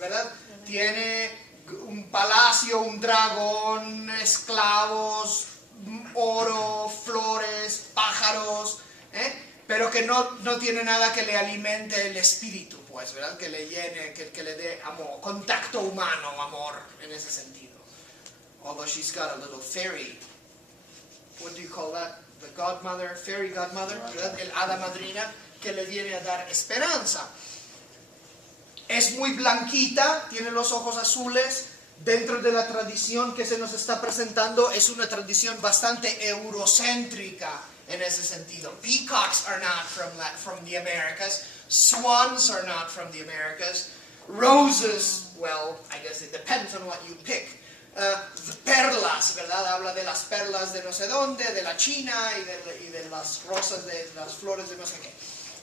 ¿verdad? Tiene un palacio, un dragón, esclavos, oro, flores, pájaros, pero que no tiene nada que le alimente el espíritu, pues, ¿verdad? Que le llene, que le dé amor, contacto humano, amor, en ese sentido. Although she's got a little fairy, what do you call that? The godmother, fairy godmother, ¿verdad? El hada madrina que le viene a dar esperanza. Es muy blanquita, tiene los ojos azules. Dentro de la tradición que se nos está presentando, es una tradición bastante eurocéntrica en ese sentido. Peacocks are not from the Americas. Swans are not from the Americas. Roses, well, I guess it depends on what you pick. Perlas, ¿verdad? Habla de las perlas de no sé dónde, de la China y de las rosas, de las flores de no sé qué.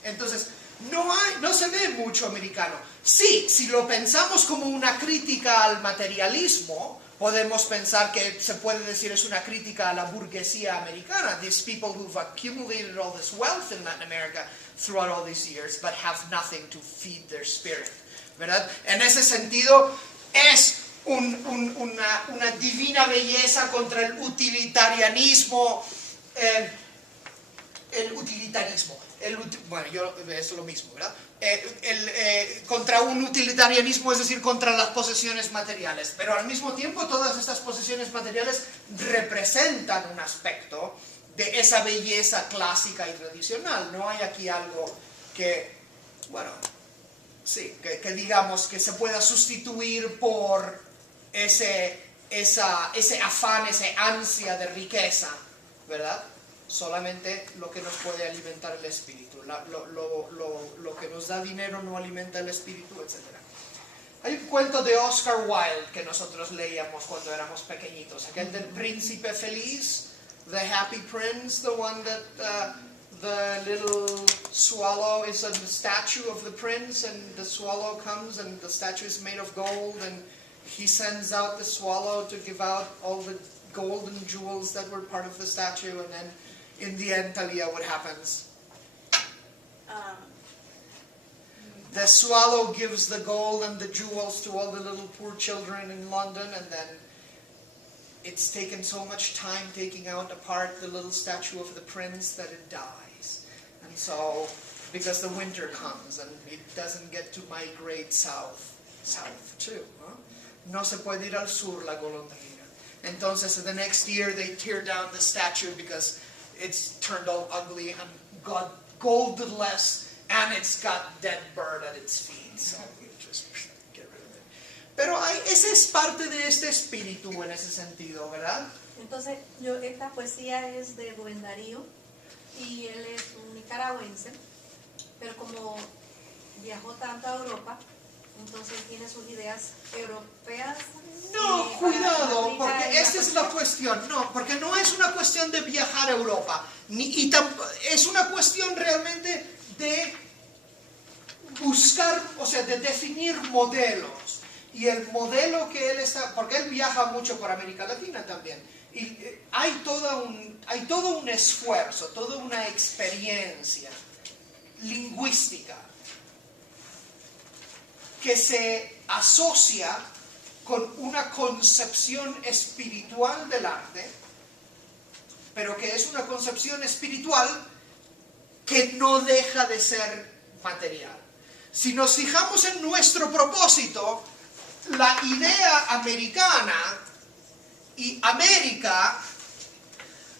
Entonces, no se ve mucho americano. Sí, si lo pensamos como una crítica al materialismo, podemos pensar que se puede decir es una crítica a la burguesía americana. These people who've accumulated all this wealth in Latin America throughout all these years, but have nothing to feed their spirit, ¿verdad? En ese sentido, es una divina belleza contra el utilitarianismo. Bueno, es lo mismo, ¿verdad? Contra un utilitarianismo, es decir, contra las posesiones materiales. Pero al mismo tiempo, todas estas posesiones materiales representan un aspecto de esa belleza clásica y tradicional. No hay aquí algo que, bueno, sí, que digamos que se pueda sustituir por ese afán, ese ansia de riqueza, ¿verdad? Solamente lo que nos puede alimentar el espíritu. Lo que nos da dinero no alimenta el espíritu, etc. Hay un cuento de Oscar Wilde que nosotros leíamos cuando éramos pequeñitos, aquel del príncipe feliz, The Happy Prince, the one that the little swallow is a statue of the prince, and the swallow comes and the statue is made of gold, and he sends out the swallow to give out all the gold and jewels that were part of the statue, and then in the end, Talia, what happens? The swallow gives the gold and the jewels to all the little poor children in London, and then it's taken so much time taking out apart the little statue of the prince that it dies. And so, because the winter comes and it doesn't get to migrate south too. Huh? No se puede ir al sur la golondrina. Entonces, the next year they tear down the statue because it's turned all ugly and got goldless, and it's got dead bird at its feet. So we just get rid of it. Pero ese es parte de este espíritu en ese sentido, ¿verdad? Entonces, esta poesía es de Rubén Darío y él es un nicaragüense, pero como viajó tanto a Europa, entonces tiene sus ideas europeas. No, cuidado, porque esta es la cuestión. No, porque no es una cuestión de viajar a Europa, es una cuestión realmente de buscar, o sea, de definir modelos. Y el modelo que él está, porque él viaja mucho por América Latina también, y hay todo un esfuerzo, toda una experiencia lingüística que se asocia con una concepción espiritual del arte, pero que es una concepción espiritual que no deja de ser material. Si nos fijamos en nuestro propósito, la idea americana y América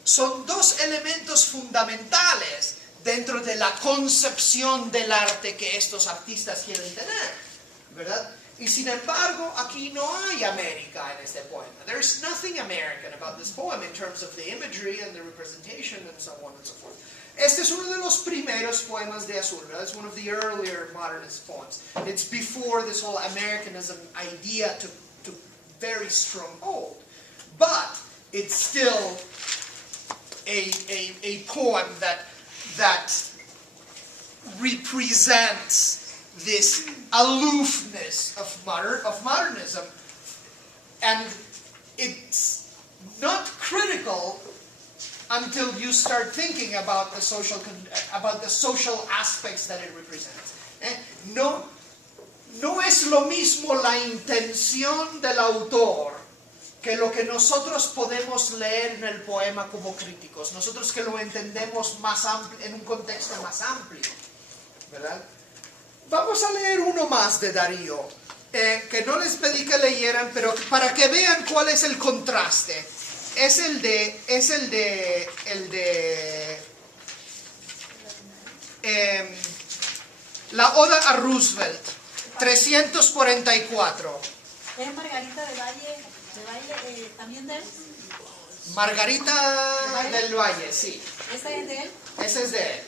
son dos elementos fundamentales dentro de la concepción del arte que estos artistas quieren tener, ¿verdad? Y sin embargo, aquí no hay América en este poema. There's nothing American about this poem in terms of the imagery and the representation and so on and so forth. Este es uno de los primeros poemas de Azul, ¿verdad? It's one of the earlier modernist poems. It's before this whole Americanism idea took very strong hold. But it's still a poem that represents this aloofness of modernism, and it's not critical until you start thinking about the social aspects that it represents. No, no es lo mismo la intención del autor que lo que nosotros podemos leer en el poema como críticos. Nosotros que lo entendemos más en un contexto más amplio, ¿verdad? Vamos a leer uno más de Darío, que no les pedí que leyeran, pero para que vean cuál es el contraste. Es el de la Oda a Roosevelt, 344. ¿Es Margarita de Valle también de él? Margarita del Valle, sí. ¿Esa es de él? Ese es de él.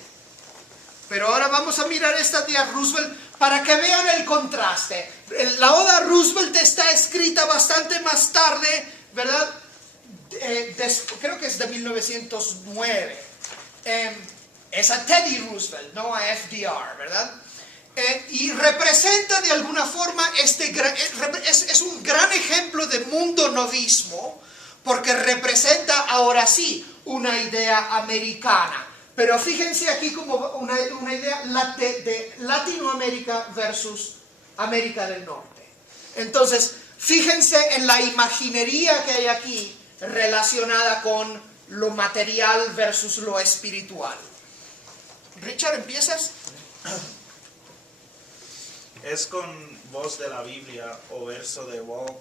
Pero ahora vamos a mirar esta de Roosevelt para que vean el contraste. La Oda a Roosevelt está escrita bastante más tarde, ¿verdad? Creo que es de 1909. Es a Teddy Roosevelt, no a FDR, ¿verdad? Y representa de alguna forma, es un gran ejemplo de mundo novismo, porque representa ahora sí una idea americana. Pero fíjense aquí como una idea de Latinoamérica versus América del Norte. Entonces, fíjense en la imaginería que hay aquí relacionada con lo material versus lo espiritual. Richard, ¿empiezas? Es con voz de la Biblia o verso de voz